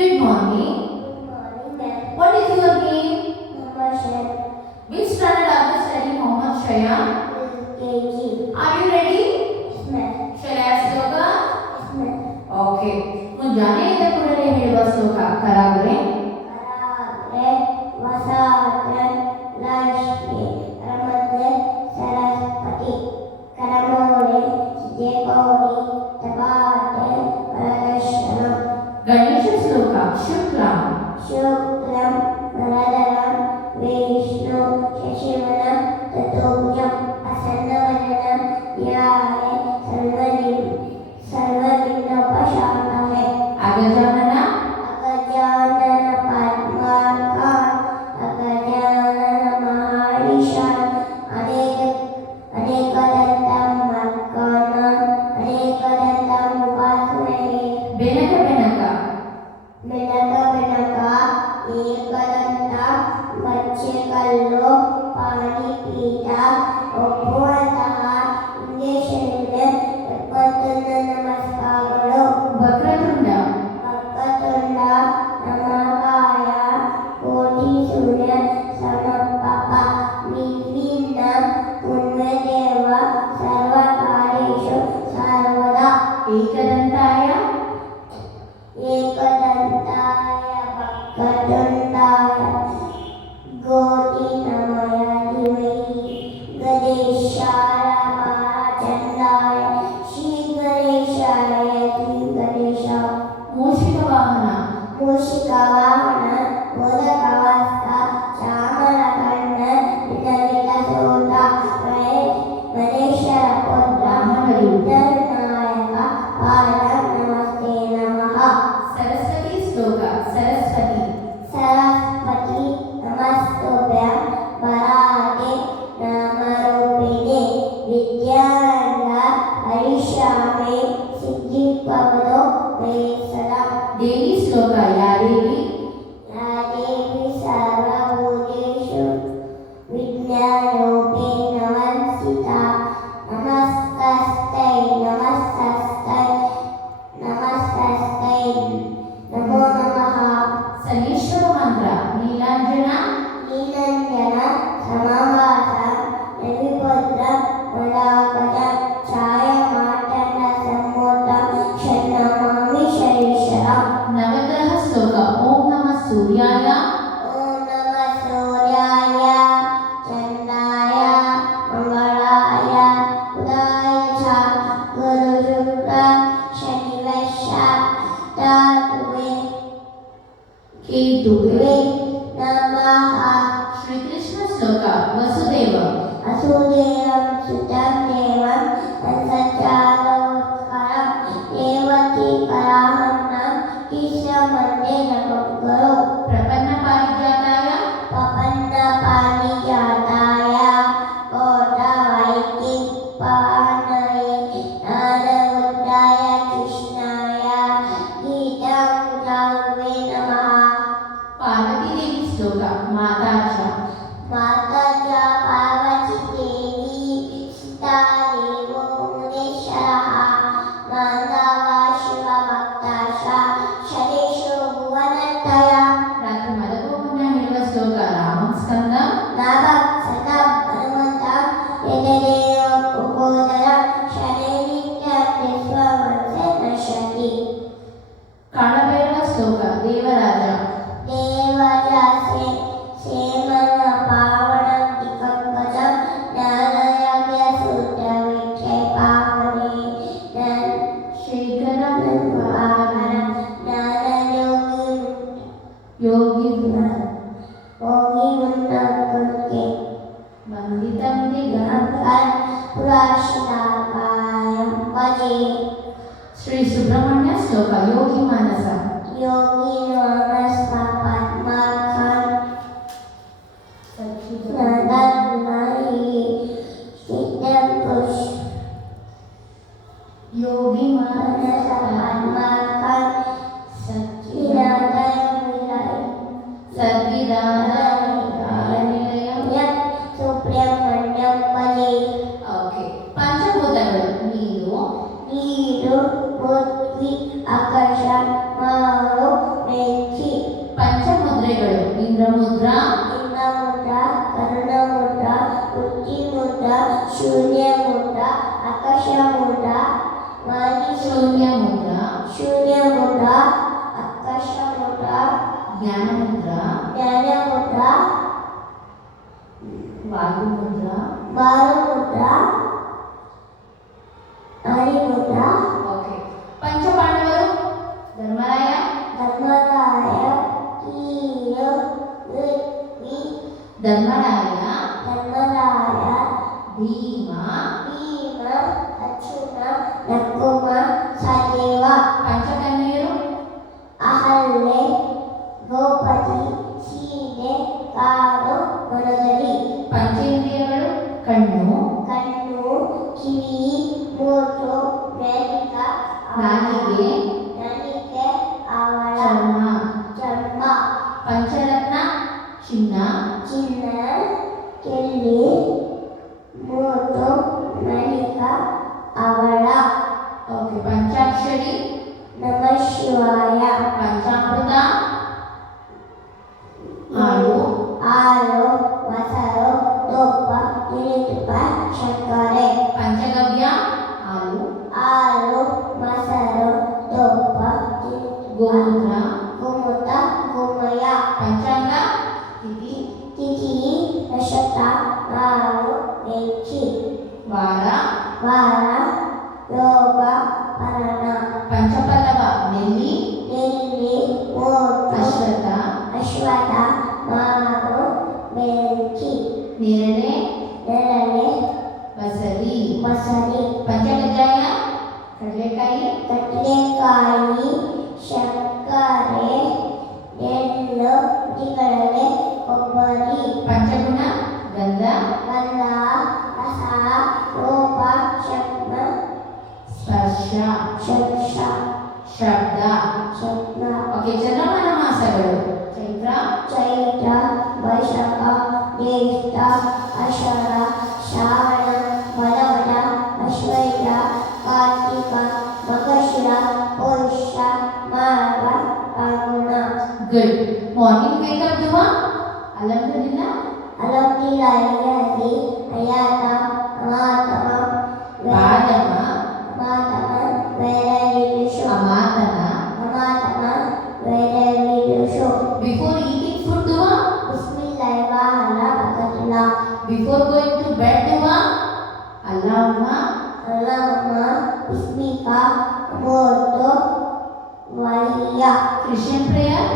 Good morning. Good morning, ma'am. What is your name? Namaskar. Which standard are you studying, Mohammed Shaya? KG. Are you ready? Yes, ma'am. Shall I ask sloka? Yes, ma'am. Okay. ಮುಂಜಾನೆ ಎದ್ದ ಕೂಡಲೇ ಹೇಳುವ ಶ್ಲೋಕ ಕರಾಗುರೆ. Karagre, Vasatre, Lakshmi, Ramatre, Saraswati, Karamole, Siddhikauri, Tapate, Varadashanam, Ganesha ಶ್ಲೋಕ ಶುಕ್ಲಂ. Shuklam, Varadaram, Vishnu, Shashivanam, Tatobhujam, Asannavadanam, Vyare, Sarvavignopashanahe, ಅಗಜಾನನ Agajnana Padmarkan, Agajnana Maharishan, Anekadantam Matkanam, Anekadantam Upasmane, Benaka Benaka Menaka Menaka, Ekadantam, Vachekallo, Pani Pita, Oppuvantaha, Indeshanive, Eppattunna Namaskaralu, Vakratunda Vakkatunಡ, Namakaya, Koti Surya, Samapapa, Nirvinnam, Punmadeva, Sarvakareshu, Sarvada, ಏಕದಂತಾಯ Ekadantaya, Vakkatundaya, Gotinamaya Dhimahi, Ganeshaya Mahachandaya, Shri Ganeshaya Shri Ganesha, ಮೂಷಿಕ ವಾಹನ Mushikavahana, Modakavasta, Chamalakanna, Vinavita Maneshara Pudra, Vidarnayaka, Padam Namaste Namaha, Saraswati ಶ್ಲೋಕ Saraswati Saraswati Namastubhyam, Bharate Namarupine, Vidyanga Harishame, Siddhipavado Vesada, ದೇವಿ ಶ್ಲೋಕ ಯಾದೇವಿ Yadevi Sarvabhuteshu, Vijnanope Namansita, Namastastai, Namastastai, Namastastai, Namo Namaha, Saneshwara ಮಂತ್ರ ನೀಲಾಂಜನ Nilanjana, Samavasa, Navipudra, Malakata, Chaya Matana Samota, Shanamami Sharishara, ನವಗ್ರಹ ಶ್ಲೋಕ ಓಂ ನಮಃ ಸೂರ್ಯಾಯ Om Namah Suryaya, Chandaya, Mangalaya, Udaya Cha, Guru Shukra, Shani Vaishya, Tatve, ಕೇತುವೆ Namaha, Shrikrishna ಶ್ಲೋಕ Vasudeva Asudevam Sutam Devam, Ansachalokaram, Devaki Karahanam, Ishamande Namaskaro, ಪ್ರಪನ್ನ ಪಾರಿಜಾತಾಯ Papanna Parijataya, Kota Vaiki Pavanaye, Nadavuddaya Krishnaya, Geetam Jagve Namaha, Parvati ದೇವಿ ಶ್ಲೋಕ ಮಾತಾಚ Mataja Parvati Devi, Sita Devo Munesharaha, Mandava Shiva Bhaktasha, Shadeshu Bhuvanataya, ರಾತ್ರಿ ಮಲಗುವ ಮುನ್ನ ಹೇಳುವ ಶ್ಲೋಕ ರಾಮಂ ಸ್ಕಂದ Nabak Satam Hanumantam, Yadadeva Upodaram, Shadenityam Vishwamanse Shati, ಕಾಣಬೇಡುವ ಶ್ಲೋಕ Devaraja Devaja Semana Pavanam Dikankajam, Nanayagya Sutta Vichai Pavane, ಶೀಘ್ರ Nanavaram, Nanayogi Yogi Ogi Munnakunke, ವಂದಿತಂ ದಿಗಂ Namkar Purashinakayam Bhaje, Shri Subrahmanya ಶ್ಲೋಕ ಯೋಗಿ ಮಾನಸ Yogi Namaska Padmarkan, Nadanai, Siddham Push, ಯೋಗಿ Manasa Padmarkan, Hinatayam Vilay, ಸದ್ವಿಧಾನಿಲಯಂ Yat Subrahmanyam Bhaje, okay ಪಂಚಭೂತಗಳು ನೀರು Niru, Buddha, ಪೃಥ್ವಿ ಆಕಾಶ ಮಾರು ಮೆಚ್ಚಿ ಪಂಚಮುದ್ರೆಗಳು ಇಂದ್ರಮುದ್ರ ಇಂದ್ರಮುದ್ರ ಕರುಣಮುದ್ರ ಬುದ್ಧಿಮುದ್ರ ಶೂನ್ಯಮುದ್ರ ಆಕಾಶಮುದ್ರ ವಾಣಿ ಶೂನ್ಯಮುದ್ರ ಶೂನ್ಯಮುದ್ರ ಆಕಾಶಮುದ್ರ ಜ್ಞಾನಮುದ್ರ ಜ್ಞಾನಮುದ್ರ ವಾಯುಮುದ್ರ ಬಾಲಮುದ್ರ ಆದಿಮುದ್ರ ಓಕೆ ಪಂಚಪಾಂಡವರು ಧರ್ಮರಾಯ ಧರ್ಮರಾಯ ಕೀಯ ಪೃಥ್ವಿ ಧರ್ಮರಾಯ ಧರ್ಮರಾಯ ಭೀಮ ಭೀಮ ಅರ್ಜುನ ನಕುಮ ಸಹದೇವ ಪಂಚಕನ್ಯರು ಅಹಲ್ಯೆ ದ್ರೌಪದಿ ಸೀತೆ ಕಾರು ಮನದಲ್ಲಿ ಪಂಚೇಂದ್ರಿಯಗಳು ಕಣ್ಣು ಕಣ್ಣು ಕಿವಿ ಮೂತು ಮೆಲಿಕ ನಾಲಿಗೆ ನನಗೆ ಅವಳ ಚರ್ಮ ಚರ್ಮ ಪಂಚರತ್ನ ಚಿನ್ನ ಚಿನ್ನ ಕೆಲ್ಲಿ ಮೂತು ಮೆಲಿಕ ಅವಳ ಓಕೆ ಪಂಚಾಕ್ಷರಿ ನಮ ಶಿವಾಯ ಪಂಚಾಮೃತ ಹಾಲು ಹಾಲು ಮೊಸರು ತುಪ್ಪ ತುಪ್ಪ ಸಕ್ಕರೆ ಪಂಚಗವ್ಯ ಹಾಲು ಹಾಲು ಮೊಸರು ತುಪ್ಪ ಗೋಮೂತ್ರ ಗೋಮೂತ್ರ ಗೋಮಯ ಪಂಚಾಂಗ ತಿಥಿ ತಿಥಿ ನಕ್ಷತ್ರ ನಾಳು ಮೆಚ್ಚಿ ವಾರ ವಾರ ಯೋಗ ಪರಣ ಪಂಚಪಲ್ಲವ ನೆಲ್ಲಿ ನೆಲ್ಲಿ ಮೂತು ಅಶ್ವತ್ಥ ಅಶ್ವಥ ಮಾರು ಮೆಚ್ಚಿ ನೇರಳೆ ನೆರಳೆ ಬಸರಿ ಮೊಸರಿ ಪಂಚಕಜ್ಜಾಯ ಕಡಲೆಕಾಯಿ ಕಡಲೆಕಾಯಿ ಸಕ್ಕರೆ ಎಳ್ಳು ಹುರಿಗಡಲೆ ಕೊಬ್ಬರಿ ಪಂಚಗುಣ ಗಂಧ ಗಂಧ ರಸ ರೂಪ ಶಬ್ದ ಸ್ಪರ್ಶ ಶಬ್ದ ಶಬ್ದ ಶಬ್ದ ಓಕೆ ಚಂದ್ರಮಾನ ಮಾಸಗಳು ಚೈತ್ರ ಚೈತ್ರ ವೈಶಾಖ ಜ್ಯೇಷ್ಠ ಆಷಾಢ ಶ್ರಾವಣ ಬಲವನ Ashvayuja Kartika Margashira Pausha Magha Phalguna good morning wake up ದುವಾ ಅಲ್ಹಮ್ದುಲಿಲ್ಲಾಹ್ ಅಲಂಬಿಲಾಯಿ ಅಯಾತ ಅಮಾತಮ ಬಾದಮ ಅಮಾತಮ ವೇರಲಿಷು ಅಮಾತನ ಅಮಾತಮ ವೇರಲಿಷು ಬಿಫೋರ್ ಈಟಿಂಗ್ ಫುಡ್ ದುವಾ ಬಿಸ್ಮಿಲ್ಲಾಹಿ ವಅಲಾ ಬರಕತುಲ್ಲಾಹ್ ಬಿಫೋರ್ ಗೋಯಿಂಗ್ ಟು ಬೆಡ್ ದುವಾ ಅಲ್ಲಾಹುಮ್ಮ ಅಲ್ಲಹುಮ್ಮ ಬಿಸ್ಮಿಕಾ ಅಮೂತು ವಹಿಯ ಕ್ರಿಶ್ಚಿಯನ್ ಪ್ರೇಯರ್